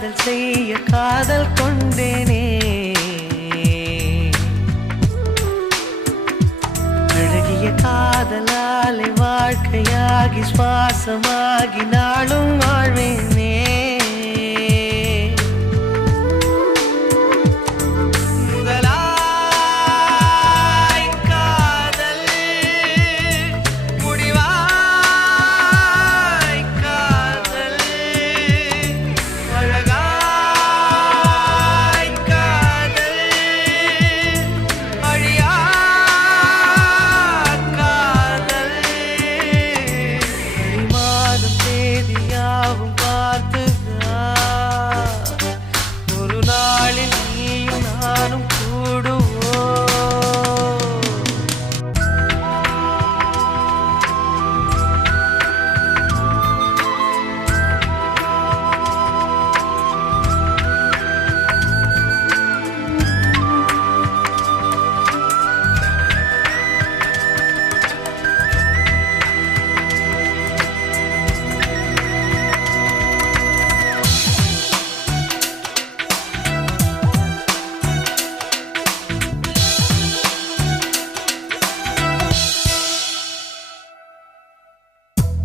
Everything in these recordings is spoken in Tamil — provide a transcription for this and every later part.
காதல் செய்ய காதல் கொண்டேனே. அழகிய காதலாலே வாழ்க்கையாகி சுவாசமாகி நாளும் வாழ்வேனே.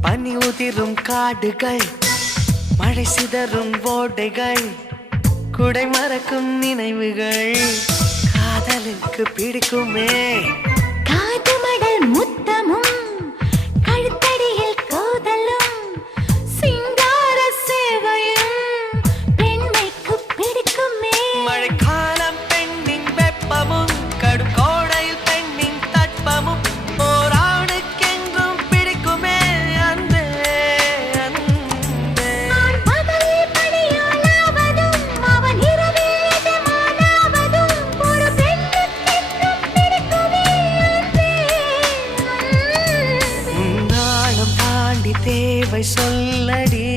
பனி உதிரும் காடுகள், மழை சிதறும் ஓடைகள், குடை மறக்கும் நினைவுகள் காதலுக்கு பிடிக்குமே. காது மடல் முத்தமும் கழுத்தடியில் கோதலும் சிங்கார சேவையும் பெண்மைக்கு பிடிக்குமே. மழைக்காலம் பெண்ணின் வெப்பமும் கடும் கோடையில் பெண்ணின் தட்பமும் தேவை சொல்லடி,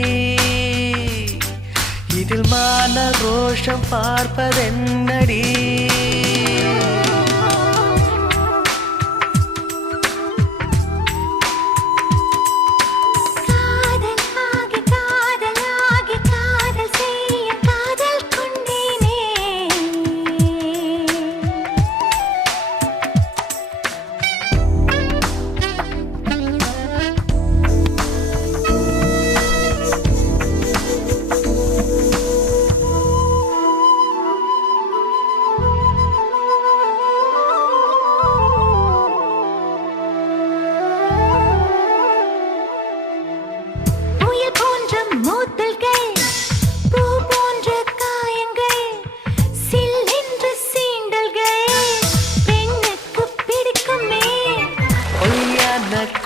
இதில் மான ரோஷம் பார்ப்பதென்னடி.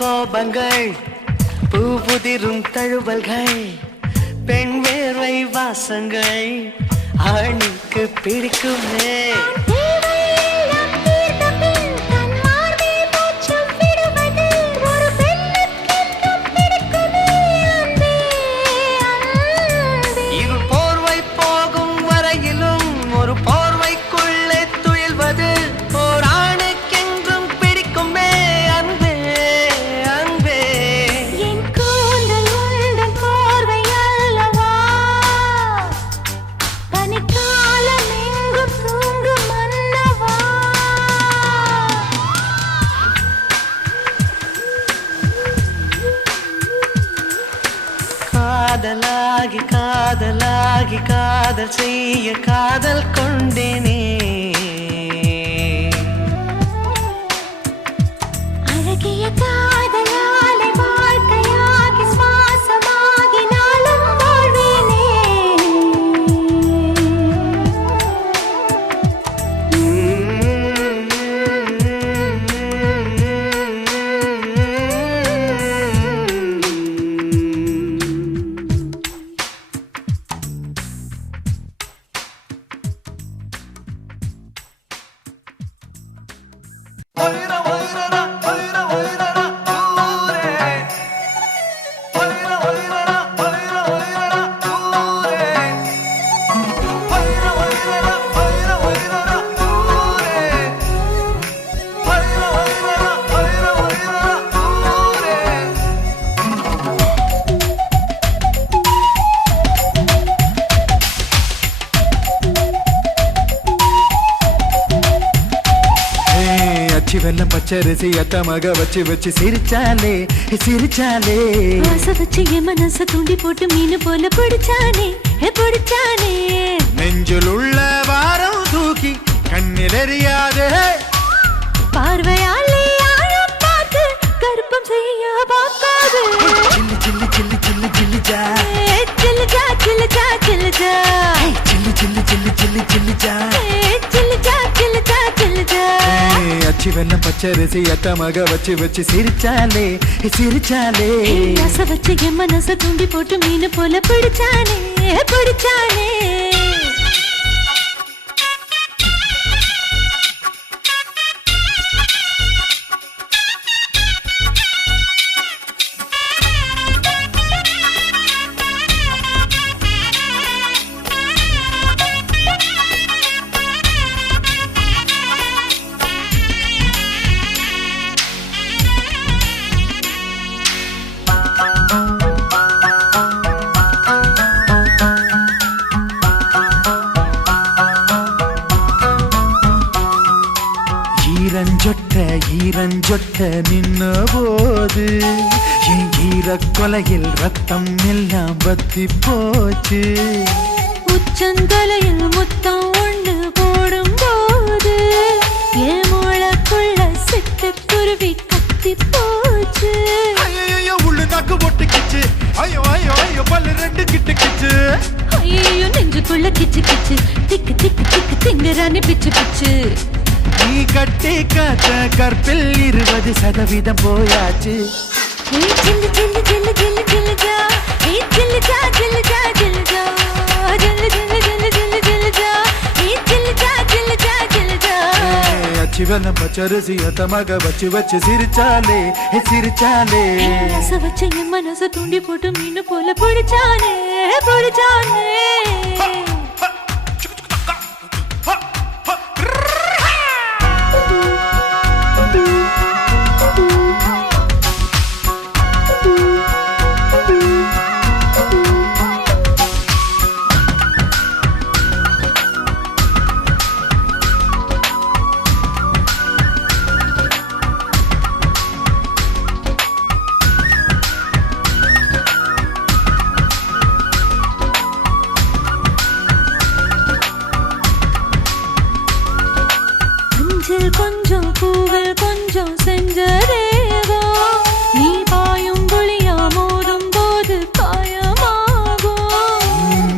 கோபங்கள், பூபுதிரும் தழுவல்கள், பெண் வேர்வை வாசங்கள் ஆணுக்கு பிடிக்குமே. இருள் போர்வை போகும் வரையிலும் ஒரு போர்வைக்குள்ளே துயில்வது ஓர் ஆணுக்கென்றும் பிடிக்குமே. காதலாகி காதலாகி காதல் செய்ய காதல் கொண்டேனே. அழகிய காதலாலே வாழ்க்கையாகி சுவாசமாகி நாளும் வாழ்வேனே. வெல்லம் பச்சரிசி அத்தமாக வச்சு வச்சு சிரிச்சாலே சிரிச்சாலே ஆசை வச்சு என் மனச தூண்டி போட்டு மீன் போல பிடிச்சானே பிடிச்சானே நெஞ்சில் உள்ள வாரம் தூக்கி கண்ணில் எறியாதே பார்வையாலே ஆழம் பார்த்து கருப்பம் செய்ய பார்க்காது சில்லு சில்லு சில்லு சில்லு சில்லு ஜா சில்லுஜா சில்லுஜா சில்லுஜா சில்லு சில்லு சில்லு சில்லு சில்லு ஜா சில்லுஜா சில்லுஜா சில்லுஜா அச்சி வெல்லம் பச்சரிசி அத்தமாக வச்சு வச்சு சிரிச்சாலே சிரிச்சாலே ஆசை வச்சு என் மனச தூண்டி போட்டு மீன் போல பிடிச்சானே பிடிச்சானே ஈரஞ்சொட்ட நின்ன போது என் ஈர கொலையில் ரத்தம் எல்லாம் பத்தி போச்சு உச்சந்தலையில் முத்தம் ஒண்ணு போடும் போது என் மூளைக்குள்ள சிட்டு குருவி கத்தி போச்சு ஐயோ உள்ள நாக்கு ஒட்டுக்கிச்சு ஐயோ ஐயோ ஐயோ பல்லு ரெண்டு கிட்டுக்கிச்சு ஐயோ நெஞ்சுக்குள்ள கிச்சு கிச்சு திக்கு திக்கு திக்கு திங்கரானி பிச்சு பிச்சு நீ கட்டி காத்த கற்பில் 20% போயாச்சு சில்லு சில்லு சில்லு சில்லு சில்லு ஜா சில்லு ஜா சில்லு ஜா சில்லு ஜா சில்லு சில்லு சில்லு சில்லு சில்லு ஜா சில்லு ஜா சில்லு ஜா சில்லு ஜா அச்சி வெல்லம் பச்சரிசி அத்தமாக வச்சு வச்சு சிரிச்சாலே சிரிச்சாலே ஆசை வச்சு என் மனச தூண்டி போட்டு மீன் போல பிடிச்சானே பிடிச்சானே கொஞ்சம் பூவில் கொஞ்சம் செஞ்சதேவோ நீ பாயும் புளியா மோதும் போது காயமாகும்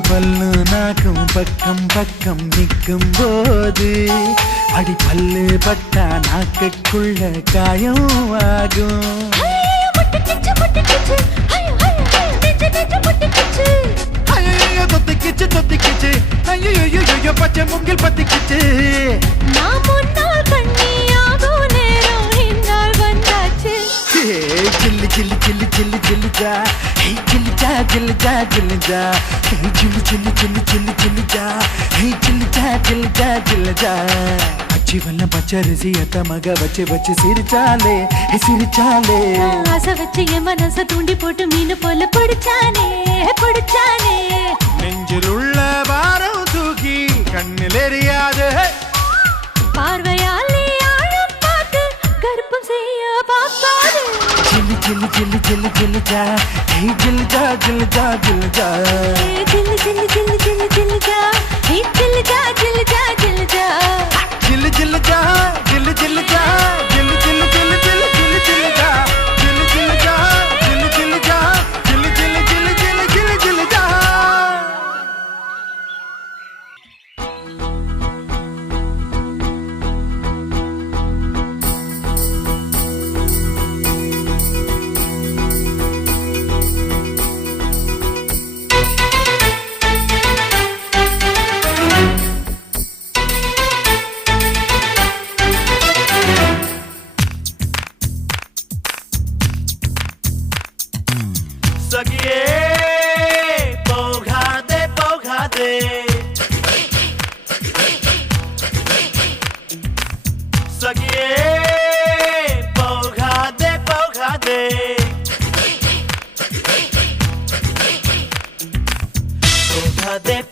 பல்லு நாக்கும் பக்கம் பக்கம் நிற்கும் போது அடி பல்லு பட்டா நாக்குக்குள்ள காயம் ஆகும் தொத்திக்கிச்சு தொத்திக்கிச்சு ஐயோ பச்சை மூங்கில் பத்திக்கிச்சு நான் முன்னால் கண்ணியாகும் நேரம் என்னால் வந்தாச்சு சில்லு சில்லு சில்லு சில்லு சில்லு ஜா சில்லு ஜா சில்லு ஜா சில்லு ஜா சில்லு சில்லு சில்லு சில்லு சில்லு ஜா சில்லு ஜா சில்லு ஜா சில்லு ஜா அச்சி வெல்லம் பச்சரிசி அத்தமாக வச்சு வச்சு சிரிச்சாலே சிரிச்சாலே ஆசை வச்சு என் மனச தூண்டி போட்டு மீன் போல பிடிச்சானே பிடிச்சானே நெஞ்சில் உள்ள பாரம் தூக்கி கண்ணில் எறியாது பார்வையாலே ஆழம் பார்த்து கருப்பம் செய்ய பார்க்காது சில்லு சில்லு சில்லு சில்லு சில்லு ஜா சில்லு ஜா சில்லு ஜா சில்லு ஜா சில்லு சில்லு சில்லு சில்லு சில்லு ஜா சில்லு ஜா சில்லு ஜா சில்லு ஜா சில்லு சில்லு ஜா சில்லு சில்லு ஜா சில்லு சில்லு சில்லு சில்லு சில்லு சில்லு ஜா சில்லு சில்லு ஜா சில்லு சில்லு ஜா சில்லு சில்லு சில்லு சில்லு சில்லு சில்லு ஜா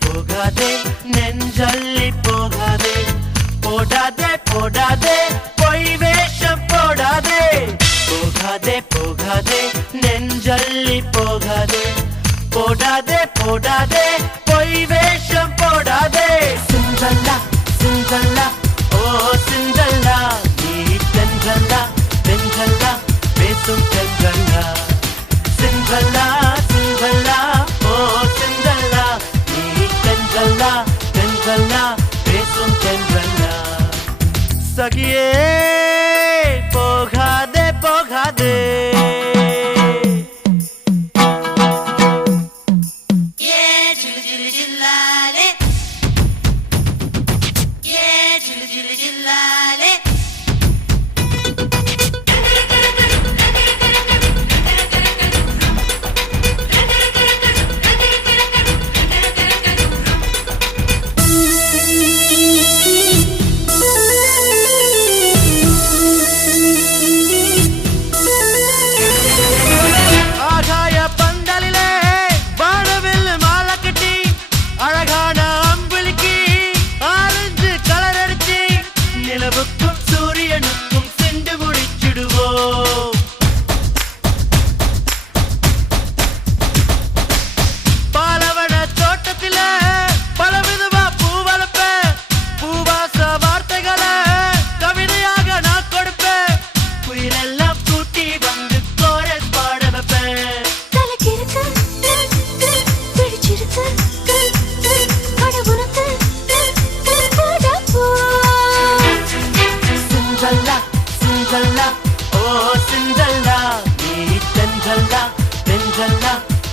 போகாதே நெஞ்சள்ளி போகாதே போடாதே போடாதே பொய் வேஷம் போடாதே போடாதே பொய் வேஷம் போடாதே சிந்தல்லா சிந்தல்லா ஓ சிந்தல்லா நீ தென்றல்லா தென்றல்லா பேசும் தென்றல்லா சிந்தல்லா சிந்தல்லா ஓ சிந்தல்லா நீ தென்றல்லா தென்றல்லா பேசும் தென்றல்லா சகியே போகாதே போகாதே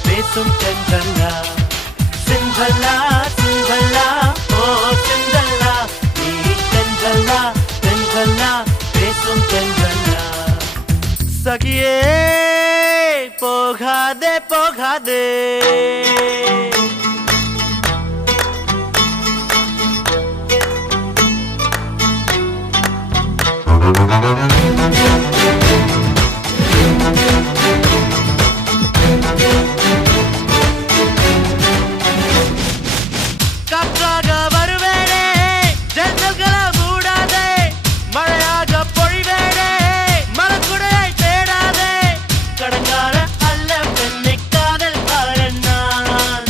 பேசும் தென்றல்லா சிந்தல்லா சிந்தல்லா ஓ சிந்தல்லா நீ தென்றல்லா தென்றல்லா பேசும் தென்றல்லா சகியே போகாதே போகாதே காற்றாக வருவேனே ஜன்னல்களை மூடாதே மழையாக பொழிவேனே மரக்குடையை தேடாதே கடங்கார அல்ல பெண்ணை காதல் காரன் நான்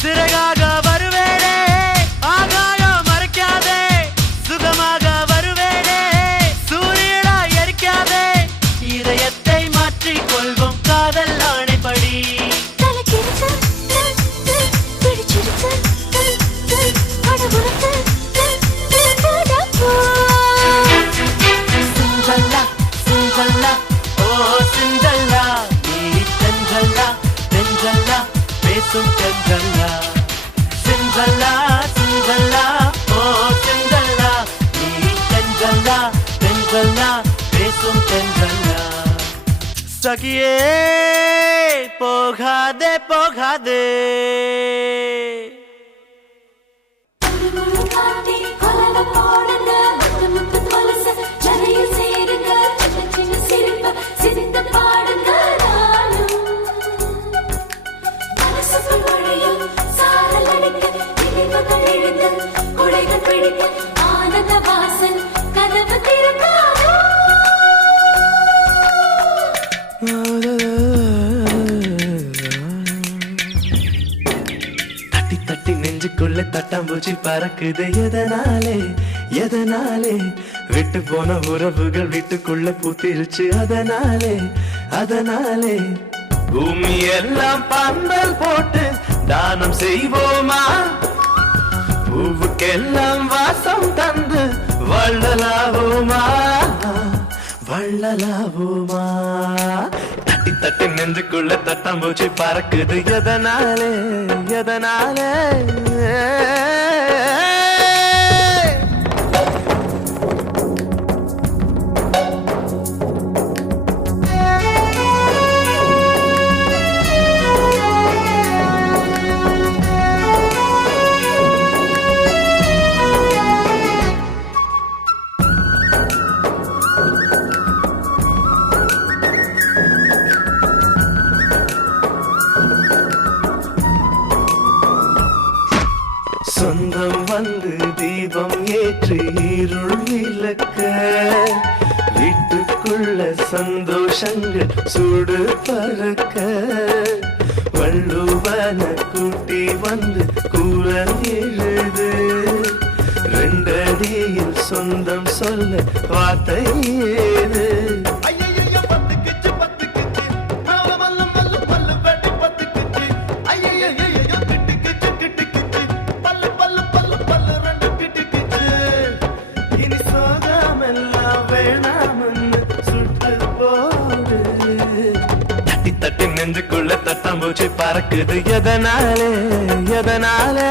சிறகாக வருவேனே ஆகாயம் மறைக்காதே சுகமாக வருவேனே சூரியனா எரிக்காதே இதயத்தை மாற்றிக் கொள்வோம் காதல் ஆணைப்படி சிந்தல்லா சிந்தல்லா ஓ சிந்தல்லா நீ தென்றல்லா தென்றல்லா பேசும் தென்றல்லா சிந்தல்லா சிந்தல்லா ஓ சிந்தல்லா நீ தென்றல்லா தென்றல்லா பேசும் தென்றல்லா சகியே போகாதே போகாதே ஆனந்த வாசல் கதவு திறக்காதோ தட்டி தட்டி நெஞ்சுக்குள்ள தட்டாம்பூச்சி பறக்குது எதனாலே எதனாலே விட்டு போன உறவுகள் வீட்டுக்குள்ள பூத்திருச்சு அதனாலே அதனாலே பூமி எல்லாம் பந்தல் போட்டு தானம் செய்வோமா பூவுக்கெல்லாம் வாசம் தந்து வள்ளலாவோமா வள்ளலாவோமா தட்டி தட்டி நெஞ்சுக்குள்ள தட்டாம்பூச்சி பறக்குது எதனாலே எதனாலே சொந்தம் வந்து தீபம் ஏற்றி இருள் விளக்க வீட்டுக்கு நெஞ்சுக்குள்ள சந்தோஷங்கள் சூடு பறக்க வள்ளுவன கூட்டி வந்து கூறல் எழுது ரெண்டடியில் சொந்தம் சொல்ல வார்த்தை ஏது தட்டி நெஞ்சுக்குள்ள தட்டாம்பூச்சி பறக்குது எதனாலே எதனாலே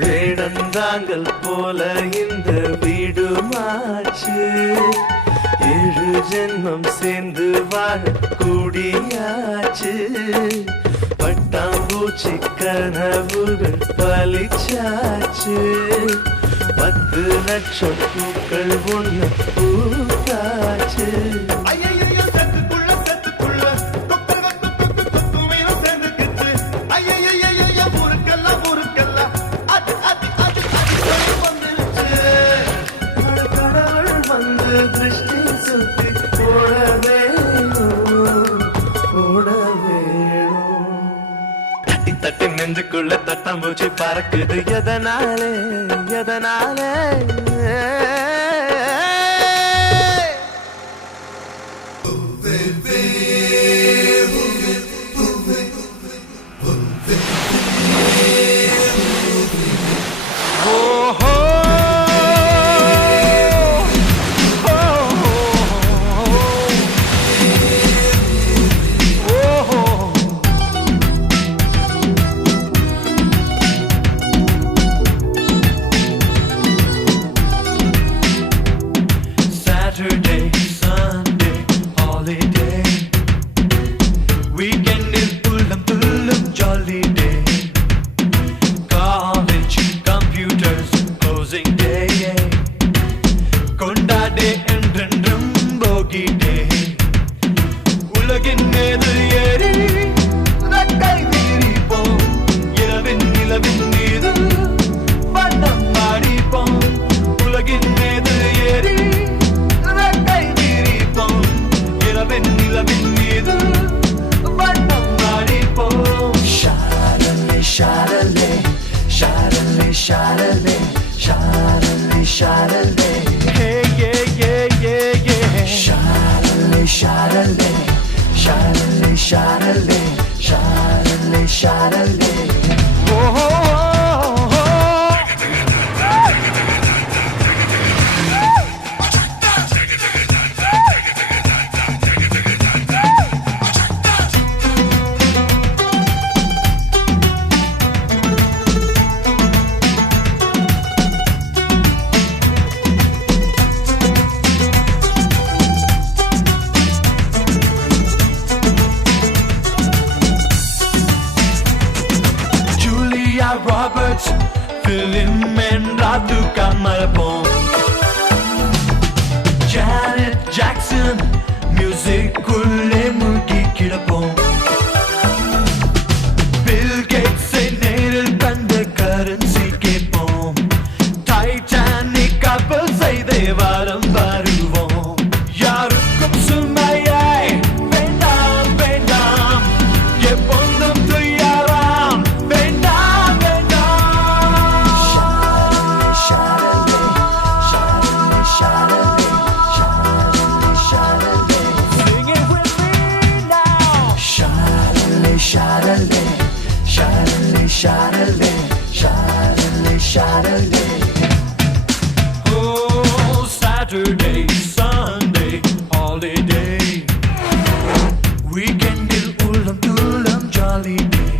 வேடந்தாங்கள் போல இந்த வீடு மாச்சு 7 ஜென்மம் சேர்ந்து வாழ கூடியாச்சு பட்டாம்பூச்சி கனவுகள் பலிச்சாச்சு 10 லட்சம் பூக்கள் ஒண்ணு பூத்தாச்சு திருஷ்டி சுத்தி போட வேணும் தட்டி தட்டி நெஞ்சுக்குள்ள தட்டாம்பூச்சி பறக்குது எதனாலே எதனாலே Saturday, Sunday, holiday. Weekend is full of jolly day. College, computers, closing day. Konda day என்றென்றும் போகி day. உலகின் மீது ஏறி ரக்கை வீரிப்போம். இரவின் நிலவின் மீது வண்ணம் ஆடிப்போம். உலகின் மீது ஏறி நிலவின் மீது வண்ணம் ஆடிப்போம் ஷாரலே ஷாரலே ஷாரலே ஷாரலே ஷாரலே ஷாரலே ஹே யே யே யே யே ஷாரலே ஷாரலே ஷாரலே ஷாரலே ஷாரலே ஷாரலே ஓ Roberts, Philip Menratu Kamalapon, Janet Jackson, music kulle mugi kidapon, Bill Gates say needle kanda currency kepon, Titanic couple say they varam varuvom, yarukkum sumayai, vendam vendam, epondum thuyaram, vendam. Sharale, sharale, sharale, sharale, sharale. Oh, Saturday, Sunday, holiday. Weekend is ulam tulam jolly day.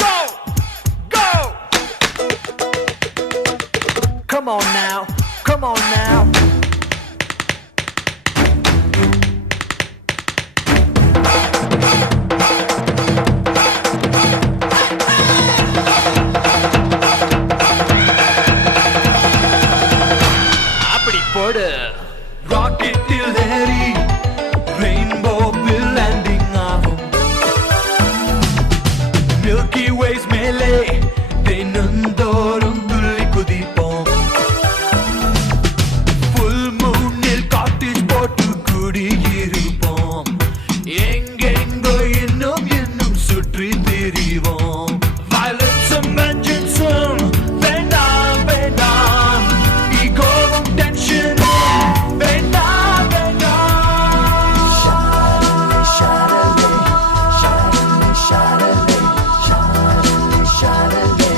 Go, Come on now. அப்படி போடு. ராக்கெட்டில் ஏறி ரெயின்போவில் லேண்டிங் ஆகும். மில்கி வேஸ் மேலே தினந்தோறும் துள்ளி குதிப்போம். ஃபுல் மூனில் காட்டேஜ் போட்டு குடியிருப்போம். எங்கெங்கோ இன்னும் இன்னும் சுற்றி திரிவோம். வயலன்ஸும் வெஞ்சன்ஸும் வேண்டாம் வேண்டாம். ஈகோவும் டென்ஷனும் வேண்டாம் வேண்டாம். ஷாரலே ஷாரலே ஷாரலே ஷாரலே ஷாரலே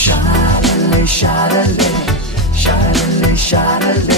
ஷாரலே ஷாரலே ஷாரலே ஷாரலே